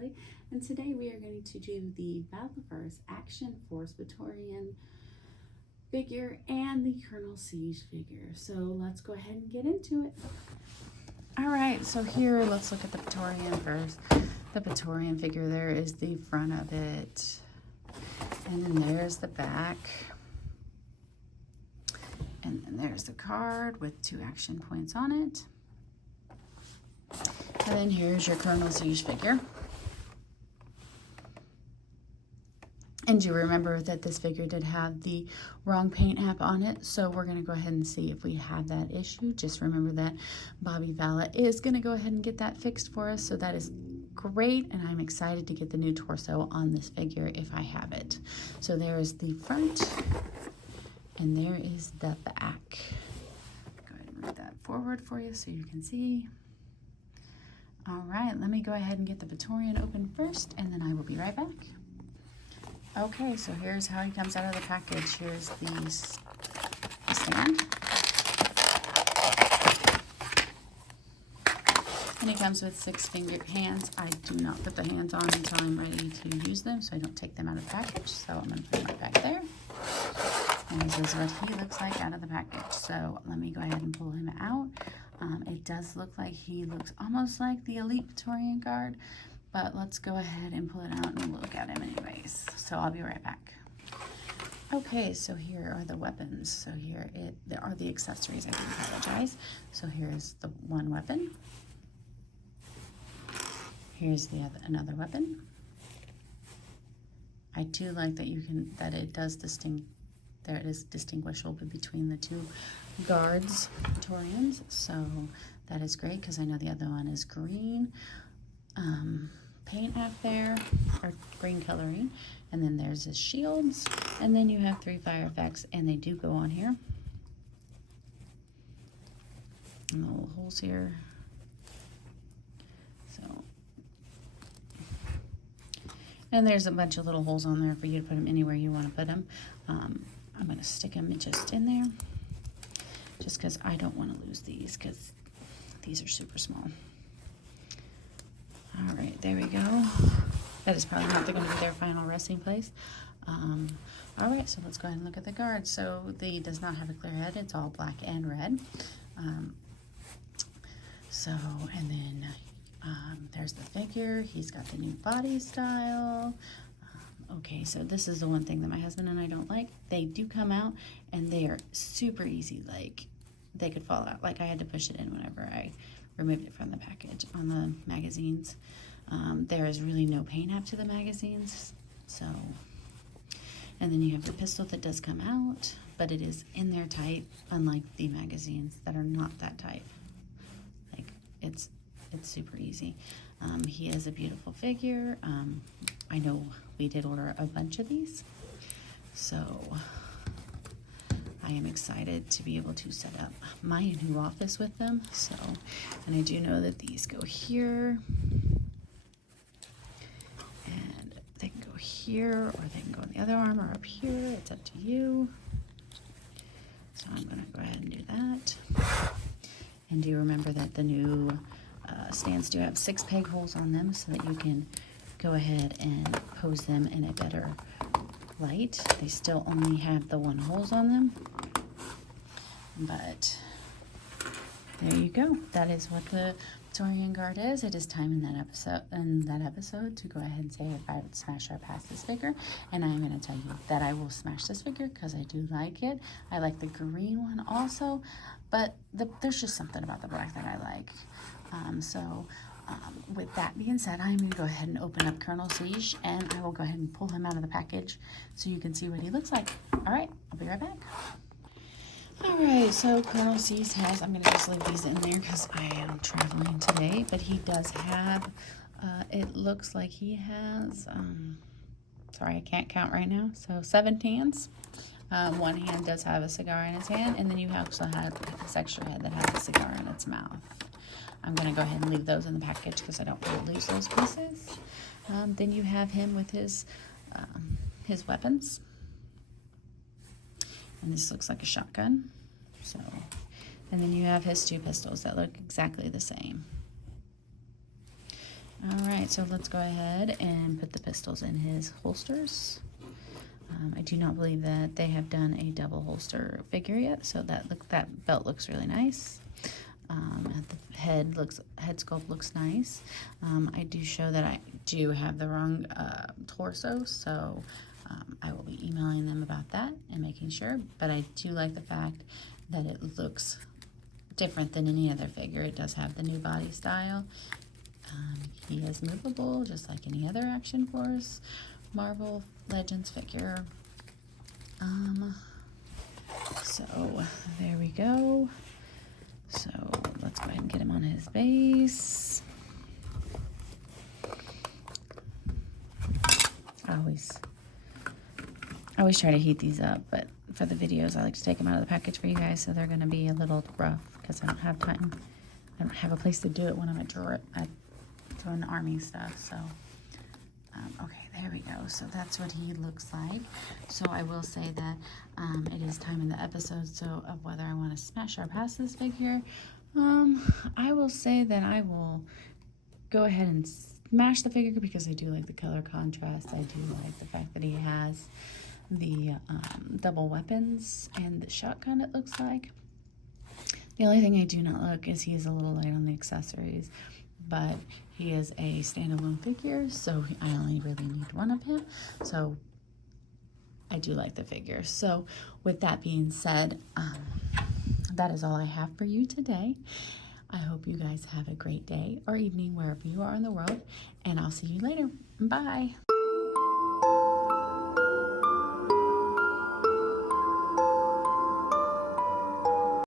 Leslie, and today we are going to do the Valaverse Action Force Praetorian figure and the Colonel Siege figure. So let's go ahead and get into it. Alright, so here let's look at the Praetorian first. The Praetorian figure, there is the front of it, and then there's the back, and then there's the card with 2 action points on it. And then here's your Colonel Siege figure. And you remember that this figure did have the wrong paint app on it, so we're going to go ahead and see if we have that issue. Just remember that Bobby Vala is going to go ahead and get that fixed for us, so that is great, and I'm excited to get the new torso on this figure if I have it. So there is the front, and there is the back. Go ahead and move that forward for you so you can see. All right, let me go ahead and get the Praetorian open first, and then I will be right back. Okay, so here's how he comes out of the package. Here's the stand. And he comes with 6-fingered hands. I do not put the hands on until I'm ready to use them, so I don't take them out of the package. So I'm going to put them right back there. And this is what he looks like out of the package. So let me go ahead and pull him out. It does look like he looks almost like the Elite Praetorian Guard, but let's go ahead and pull it out and we'll look at him anyways. So I'll be right back. Okay, so here are the weapons. So there are the accessories, I do apologize. So here's the one weapon. Here's another weapon. I do like that it is distinguishable between the 2 guards, Praetorians. So that is great because I know the other one is green. Paint app there, or green coloring, and then there's his shields, and then you have 3 fire effects, and they do go on here. And the little holes here. So, and there's a bunch of little holes on there for you to put them anywhere you want to put them. I'm going to stick them just in there, just because I don't want to lose these, because these are super small. All right, there we go. That is probably not going to be their final resting place. All right, so let's go ahead and look at the guard. So the does not have a clear head. It's all black and red. And then there's the figure. He's got the new body style. Okay, so this is the one thing that my husband and I don't like. They do come out, and they are super easy. Like, they could fall out. Like, I had to push it in whenever I removed it from the package. On the magazines, there is really no paint app to the magazines. So, and then you have the pistol that does come out, but it is in there tight, unlike the magazines that are not that tight. Like, it's super easy. He is a beautiful figure. I know we did order a bunch of these, so I am excited to be able to set up my new office with them. So, and I do know that these go here, and they can go here, or they can go in the other arm, or up here. It's up to you. So I'm going to go ahead and do that. And do remember that the new stands do have 6 peg holes on them, so that you can go ahead and pose them in a better light. They still only have the 1 holes on them, but there you go. That is what the Praetorian Guard is. It is time in that episode to go ahead and say if I would smash or pass this figure, and I'm going to tell you that I will smash this figure because I do like it. I like the green one also, but there's just something about the black that I like. With that being said, I'm going to go ahead and open up Colonel Siege, and I will go ahead and pull him out of the package so you can see what he looks like. All right, I'll be right back. All right, so Colonel Siege has, I'm going to just leave these in there because I am traveling today, but he does have, it looks like he has, sorry, I can't count right now, so 7 hands. One hand does have a cigar in his hand, and then you also have this extra head that has a cigar in its mouth. I'm going to go ahead and leave those in the package because I don't want to lose those pieces. Then you have him with his weapons. And this looks like a shotgun. So, and then you have his 2 pistols that look exactly the same. All right, so let's go ahead and put the pistols in his holsters. I do not believe that they have done a double holster figure yet, so that belt looks really nice. The head sculpt looks nice. I do show that I do have the wrong torso, so I will be emailing them about that and making sure. But I do like the fact that it looks different than any other figure. It does have the new body style. He is movable, just like any other Action Force Marvel Legends figure. So there we go. So let's go ahead and get him on his base. I always try to heat these up, but for the videos I like to take them out of the package for you guys, so they're going to be a little rough because I don't have time. I don't have a place to do it when I'm doing army stuff. So okay, there we go. So that's what he looks like. So I will say that it is time in the episode of whether I want to smash or pass this figure. I will say that I will go ahead and smash the figure because I do like the color contrast. I do like the fact that he has the double weapons and the shotgun, it looks like. The only thing I do not like is he is a little light on the accessories, but he is a standalone figure, so I only really need one of him. So I do like the figure. So with that being said, that is all I have for you today. I hope you guys have a great day or evening wherever you are in the world, and I'll see you later. Bye.